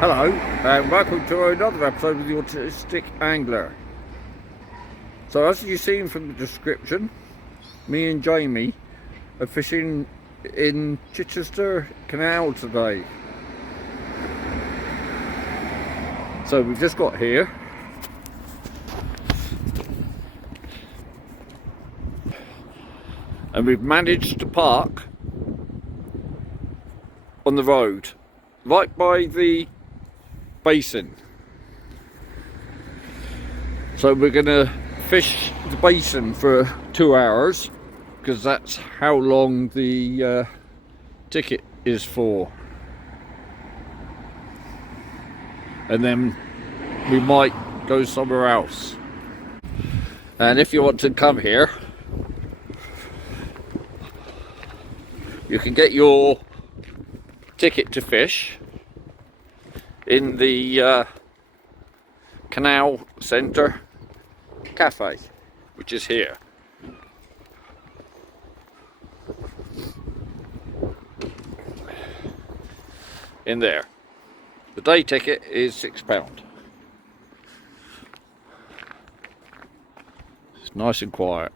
Hello, and welcome to another episode of the Autistic Angler. So as you've seen from the description, me and Jamie are fishing in Chichester Canal today. So we've just got here. And we've managed to park on the road, right by the basin. So we're gonna fish the basin for 2 hours, because that's how long the ticket is for. And then we might go somewhere else. And if you want to come here, you can get your ticket to fish in the Canal Centre Cafe, which is here. In there. The day ticket is £6. It's nice and quiet.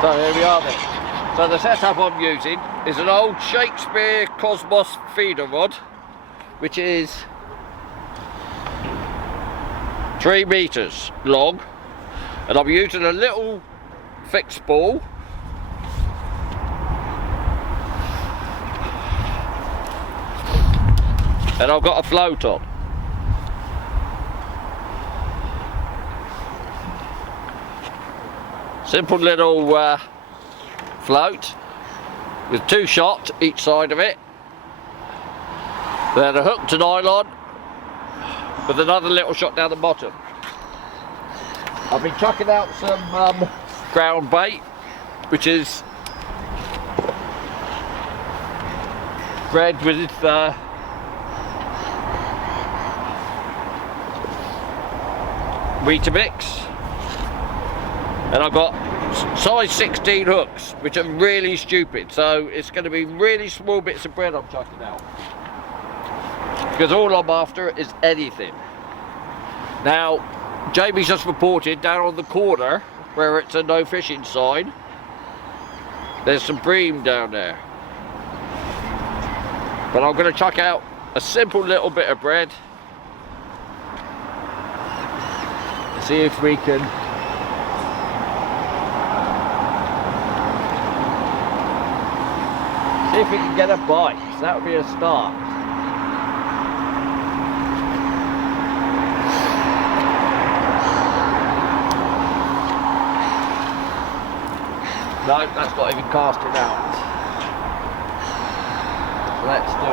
So here we are then. So the setup I'm using is an old Shakespeare Cosmos feeder rod, which is 3 meters long, and I'm using a little fixed ball and I've got a float on. Simple little float with 2 shots each side of it. Then a hook to nylon with another little shot down the bottom. I've been chucking out some ground bait, which is bread with Weetabix. And I've got size 16 hooks, which are really stupid, so it's going to be really small bits of bread I'm chucking out, because all I'm after is anything. Now, Jamie's just reported down on the corner where it's a no fishing sign, there's some bream down there. But I'm going to chuck out a simple little bit of bread and see if we can get a bite. So that would be a start. No, that's not even casting out. So let's do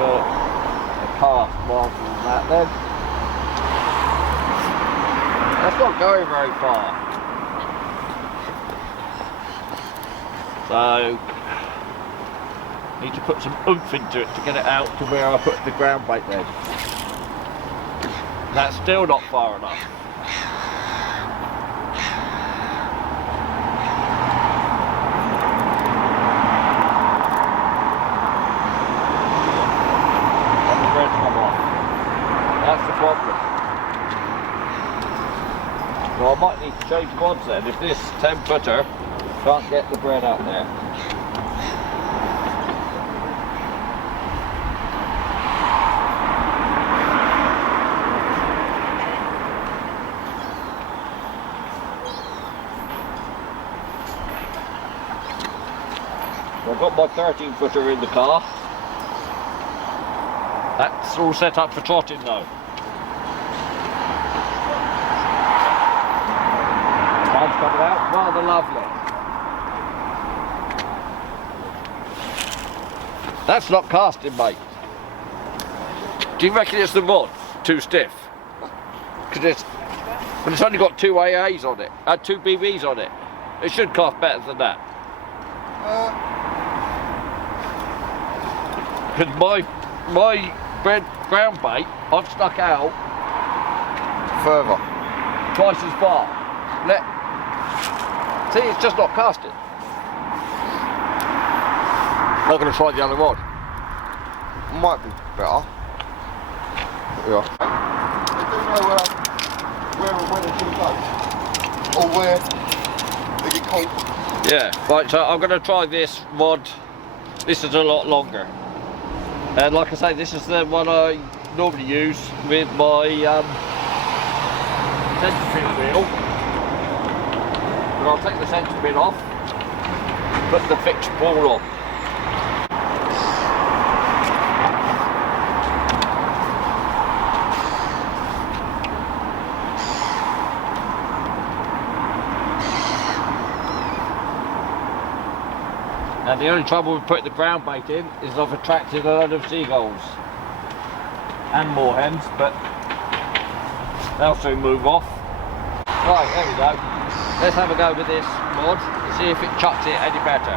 a cast rather than that then. That's not going very far. So need to put some oomph into it to get it out to where I put the ground bait then. That's still not far enough. And the bread's come off. That's the problem. So I might need to change rods then if this 10 footer can't get the bread out there. I've got my 13 footer in the car. That's all set up for trotting though. Time's coming out rather lovely. That's not casting, mate. Do you reckon it's the rod too stiff? Because it's only got 2 AAs on it, 2 BBs on it. It should cast better than that. Because my ground bait, I've stuck out Further. twice as far. See, it's just not casting. Not going to try the other rod. Might be better. Yeah. They do know where and when it should go. Or where they get caught. Yeah, right, so I'm going to try this rod. This is a lot longer. And like I say, this is the one I normally use with my centre pin wheel. But I'll take the centre pin off, put the fixed ball on. And the only trouble with putting the ground bait in is I've attracted a load of seagulls and moorhens, but they'll soon move off. Right, there we go. Let's have a go with this rod and see if it chucks it any better.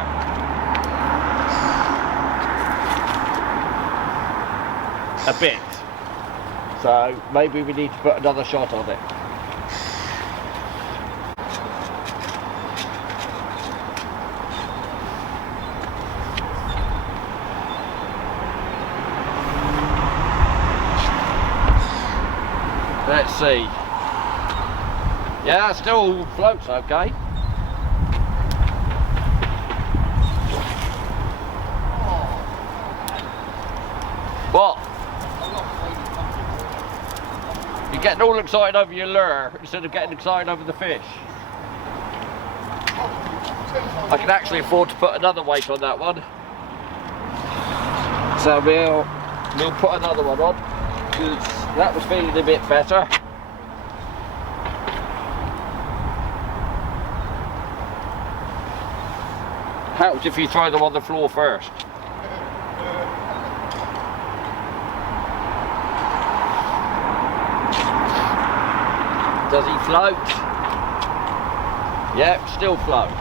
A bit. So maybe we need to put another shot on it. Let's see. Yeah, it still floats okay. What? You're getting all excited over your lure instead of getting excited over the fish. I can actually afford to put another weight on that one. So we'll put another one on, because that was feeling a bit better. Helps if you throw them on the floor first. Does he float? Yep, still floats.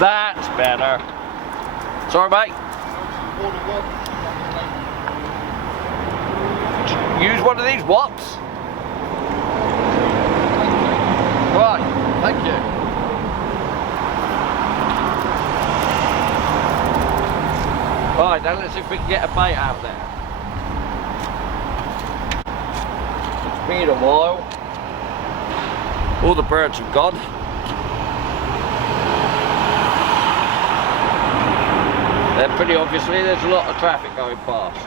That's better. Sorry, mate. Use one of these wops. Right, thank you. Right, now let's see if we can get a bait out there. It's been a while. All the birds have gone. And pretty obviously there's a lot of traffic going past,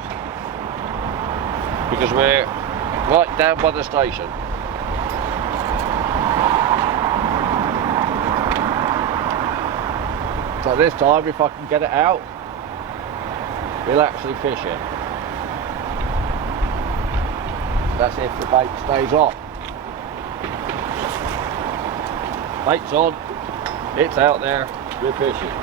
because we're right down by the station. So this time, if I can get it out, we'll actually fish it. That's if the bait stays on. Bait's on, it's out there, we're fishing.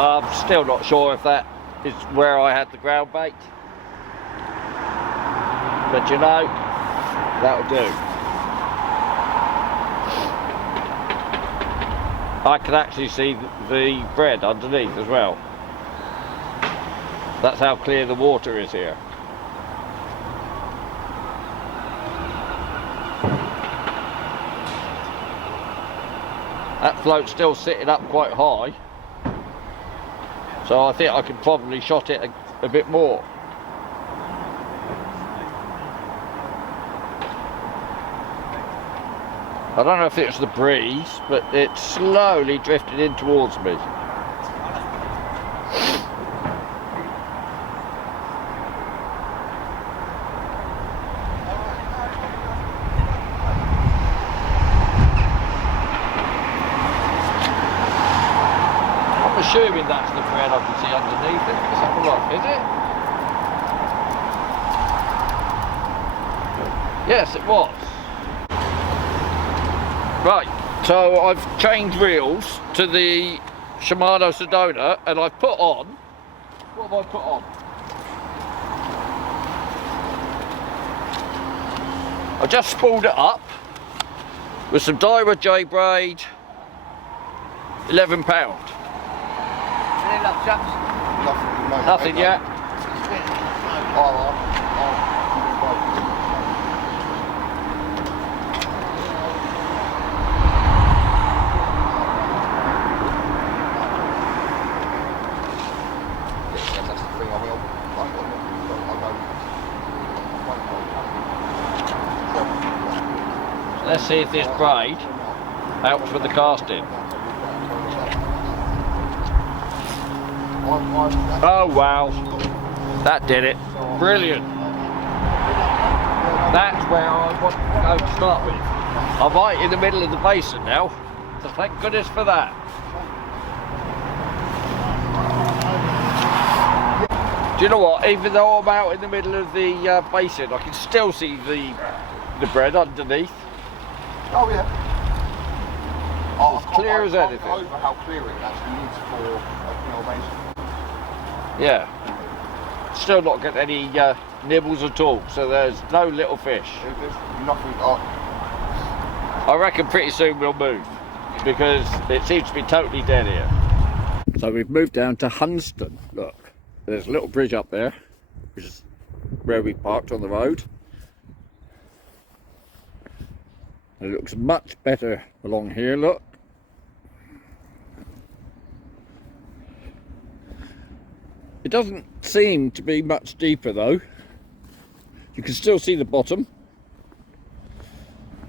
I'm still not sure if that is where I had the ground bait, but you know, that'll do. I can actually see the bread underneath as well. That's how clear the water is here. That float's still sitting up quite high, so I think I could probably shot it a bit more. I don't know if it's the breeze, but it's slowly drifted in towards me. I'm assuming that's the thread I can see underneath it. Let's have a look, is it? Yes, it was. Right, so I've changed reels to the Shimano Sedona, and I've put on, what have I put on? I just spooled it up with some Dyra J braid, £11. Any luck, chaps? Nothing yet. Let's see if this braid helps with the casting. Oh wow, that did it. Brilliant. That's where I want to go to start with. I'm right in the middle of the basin now, so thank goodness for that. Do you know what, even though I'm out in the middle of the basin, I can still see the bread underneath. Oh yeah. As clear as anything. I can't get over how clear it actually is for a basin. Yeah. Still not getting any nibbles at all, so there's no little fish. There's nothing. I reckon pretty soon we'll move, because it seems to be totally dead here. So we've moved down to Hunston. Look, there's a little bridge up there, which is where we parked on the road. It looks much better along here, look. It doesn't seem to be much deeper though. You can still see the bottom.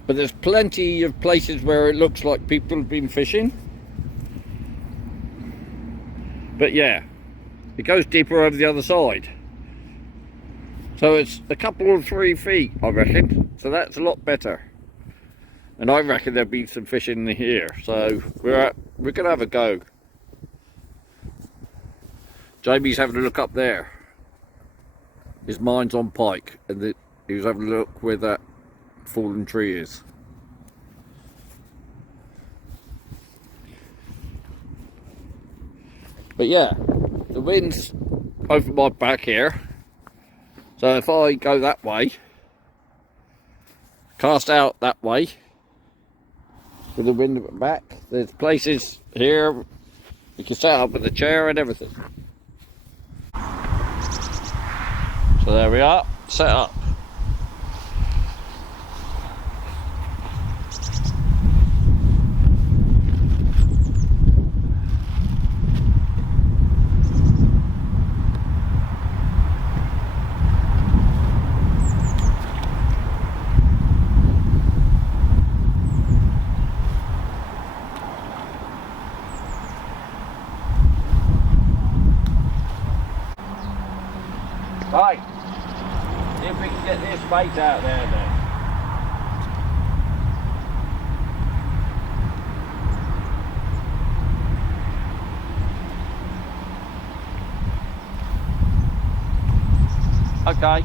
But there's plenty of places where it looks like people have been fishing. But yeah, it goes deeper over the other side. So it's a couple of 3 feet, I reckon. So that's a lot better. And I reckon there'll be some fish in here, so we're gonna have a go. Jamie's having a look up there. His mind's on pike, and he was having a look where that fallen tree is. But yeah, the wind's over my back here, so if I go that way, cast out that way, with the wind at the back, there's places here you can set up with a chair and everything. So there we are, set up. Right, see if we can get this bait out there then. Okay,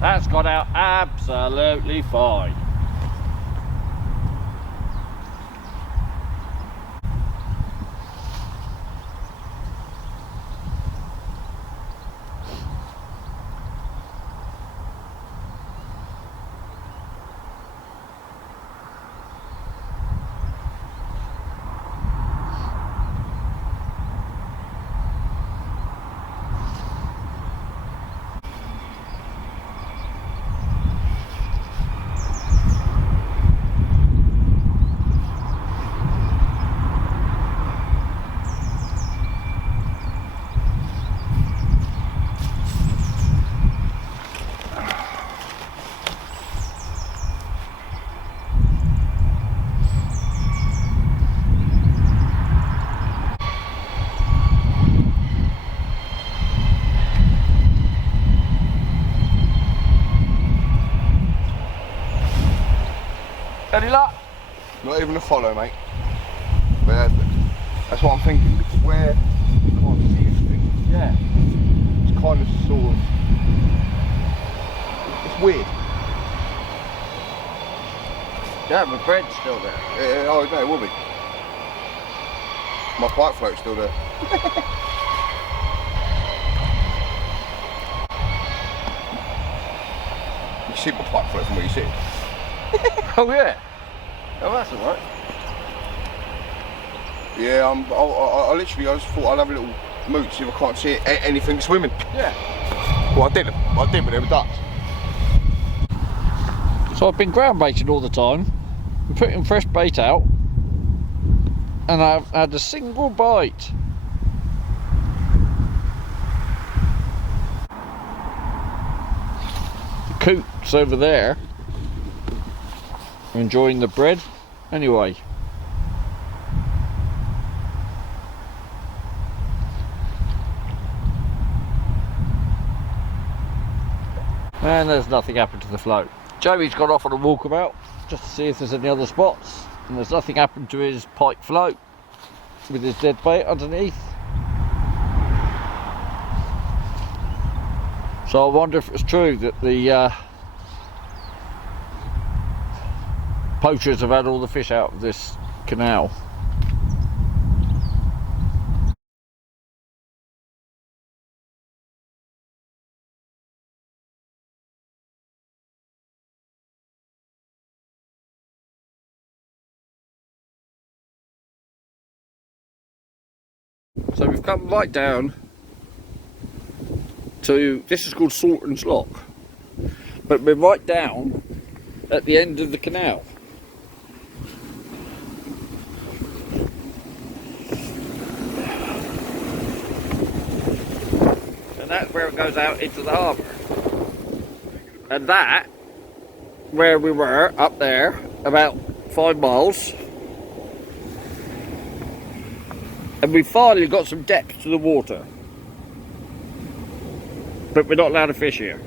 that's got out absolutely fine. Any luck? Not even a follow, mate. But that's what I'm thinking, because where you can't see anything, Yeah. it's kind of sort of, it's weird. Yeah, my bread's still there. Oh no, it will be. My pipe float's still there. You keep my pipe floating where you sit. Oh yeah. Oh, that's all right. Yeah, I literally, I just thought I'd have a little mooch see if I can't see anything swimming. Yeah. Well, I didn't, but they were ducks. So I've been ground baiting all the time, putting fresh bait out, and I've had a single bite. The coots over there are enjoying the bread. Anyway. And there's nothing happened to the float. Joey's gone off on a walkabout just to see if there's any other spots, and there's nothing happened to his pike float with his dead bait underneath. So I wonder if it's true that the poachers have had all the fish out of this canal. So we've come right down to, this is called Salton's Lock, but we're right down at the end of the canal. And that's where it goes out into the harbour. And that, where we were, up there, about 5 miles, and we finally got some depth to the water. But we're not allowed to fish here.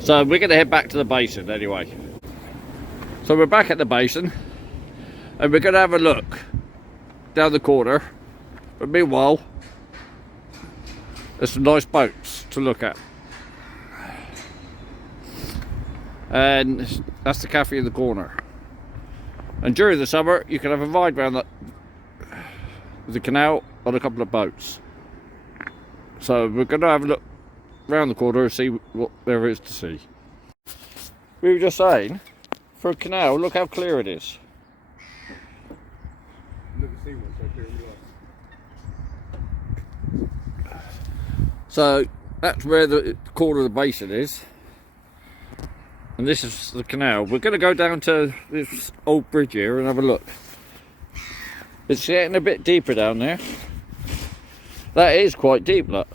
So we're going to head back to the basin anyway. So we're back at the basin, and we're going to have a look down the corner. But meanwhile, there's some nice boats to look at. And that's the cafe in the corner. And during the summer, you can have a ride around the canal on a couple of boats. So we're going to have a look round the corner and see what there is to see. We were just saying, for a canal, look how clear it is. Never seen one so clear in my life. So that's where the corner of the basin is. And this is the canal. We're going to go down to this old bridge here and have a look. It's getting a bit deeper down there. That is quite deep, look.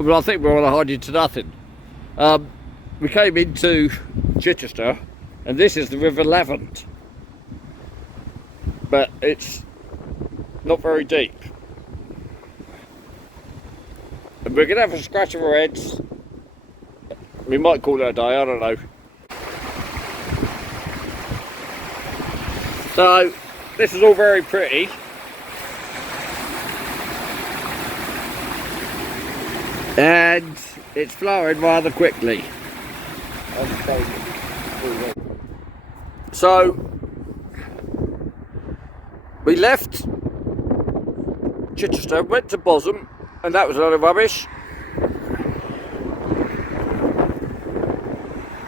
Well, I think we're on a hiding to nothing. We came into Chichester, and this is the River Levant, but it's not very deep. And we're going to have a scratch of our heads. We might call it a day, I don't know. So, this is all very pretty. And it's flowering rather quickly. So we left Chichester, went to Bosom, and that was a lot of rubbish.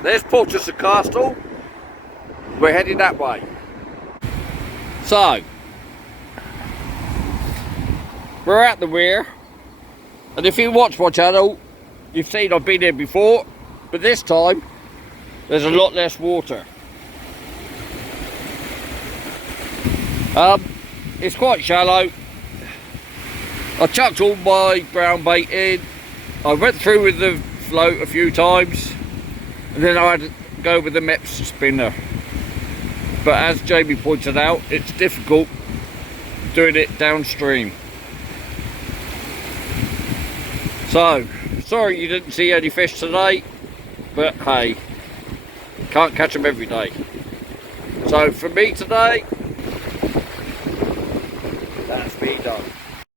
There's Portchester Castle. We're heading that way. So we're at the weir. And if you watch my channel, you've seen I've been here before, but this time there's a lot less water. It's quite shallow. I chucked all my brown bait in. I went through with the float a few times, and then I had to go with the Meps spinner. But as Jamie pointed out, it's difficult doing it downstream. So, sorry you didn't see any fish today, but hey, Can't catch them every day. So for me today, that's me done.